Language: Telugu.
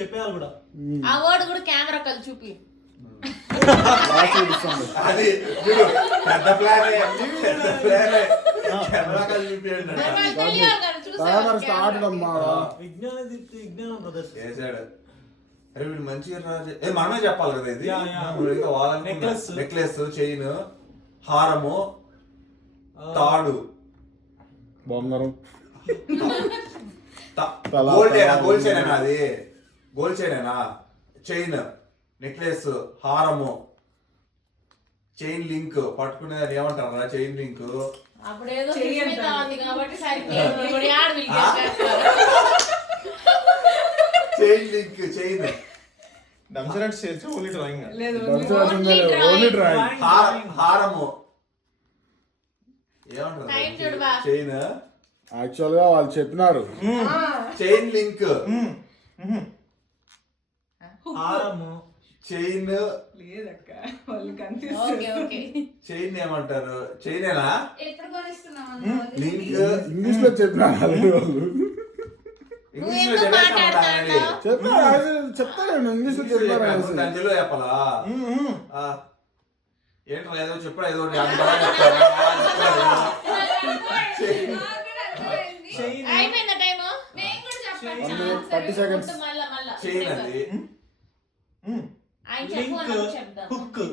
చెప్పేయాలి కూడా. ఆ వర్డ్ కూడా కెమెరా కల్ చూపి. అది చూడు పెద్ద ప్లాన్ కెమెరా కల్ చూపియండి చేశాడు. అరే వీడు మంచిగా మనమే చెప్పాలి కదా ఇది. వాళ్ళని నెక్లెస్, చైన్, హారము, తాడు, బొంగరం, గోల్డ్ చైన్ అది. గోల్డ్ చైనేనా? చైన్, నెక్లెస్, హారము, చైన్ లింక్ పట్టుకునేది ఏమంటారా? Chain link. అప్పుడేదో కాబట్టి చైన్ లింక్, చైన్, హారము ఏమంటారు? చైన్. యాక్చువల్ గా వాళ్ళు చెప్పినారు చైన్ లింక్, హారము, చైన్. చైన్ ఏమంటారు? చైనేనా? లింక్ ఇంగ్లీష్ లో చెప్పినారు. ఇంగ్లీష్ లో చెప్తాను ఇంగ్లీష్ లో చెప్పారు. తెలుగు చెప్పాలా? ఏంటో ఏదో చెప్పా ఏదో 30 seconds. చైన్ అది. Link, hook,